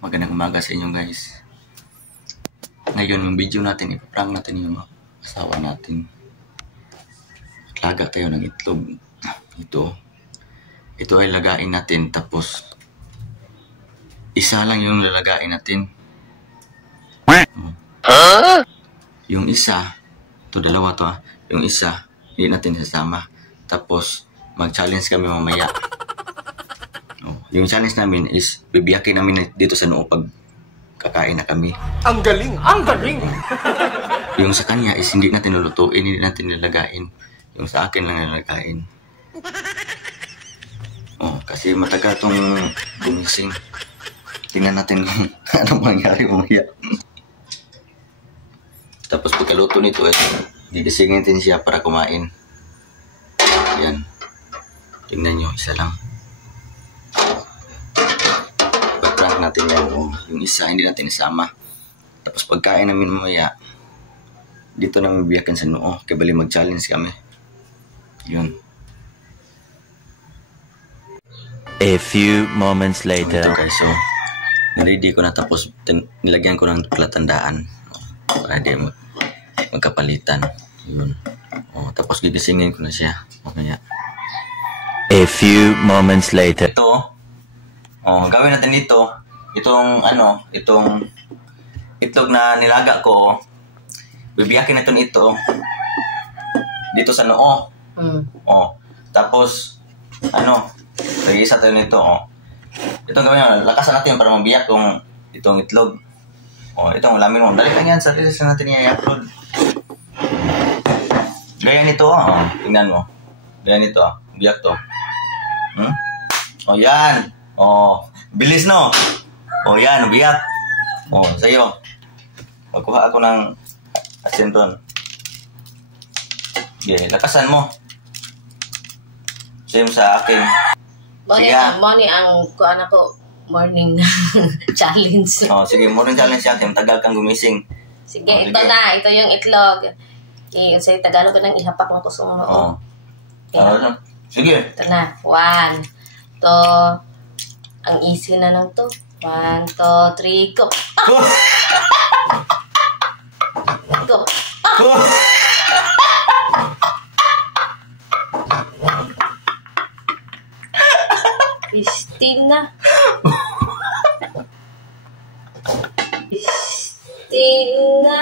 Magandang umaga sa inyo guys. Ngayon yung video natin, ipaprank natin yung asawa natin. Laga tayo ng itlog. Ito ay lagain natin, tapos isa lang yung lalagain natin. Yung isa, ito dalawa to yung isa, hindi natin sasama. Tapos mag-challenge kami mamaya. Yung challenge namin is bibiyakin namin dito sa noo pag kakain na kami. Ang galing! Ang galing! Yung sa kanya is hindi natin lulutuin, hindi natin nilagain. Yung sa akin lang nilagain. Kasi matagal tong gumising. Tingnan natin kung anong mangyari mamaya. Tapos pagkaluto nito, gigisingin natin siya para kumain. Yan. Tingnan nyo, isa lang. Pag-prank natin yung isa, hindi natin isama. Tapos pagkain namin mamaya, dito namin biyakin sa noo. Kaya bali mag-challenge kami. Yun. A few moments later. Okay, so niready ko na, tapos nilagyan ko ng palatandaan para di magkapalitan. Yun. Tapos gigisingin ko na siya. Okay. A few moments later. Ito, gawin natin dito, itong itlog na nilaga ko, bibiyakin natin ito dito sa noo. Tapos lagisa tayo nito. Itong gawin natin, lakasan natin para mabiyak itong itlog. Itong lamin mo, dali lang yan, sa reels natin i-upload. Gaya nito, tingnan mo. Gaya nito, biyak to. Yan. Bilis no. Yan, biyak. Sa'yo. Magkuha ako ng asinton. Lakasan mo. Same sa akin. Morning ang kuan ako morning challenge. Sige, morning challenge natin. Tagal kang gumising. Sige, ito na. Ito yung itlog. Sa Tagalog ko nang ihapak ng kusong noo. Sige. Ito na. 1. Ito. Ang easy na lang to. 1, 2, 3, go. Go. Christina. Christina.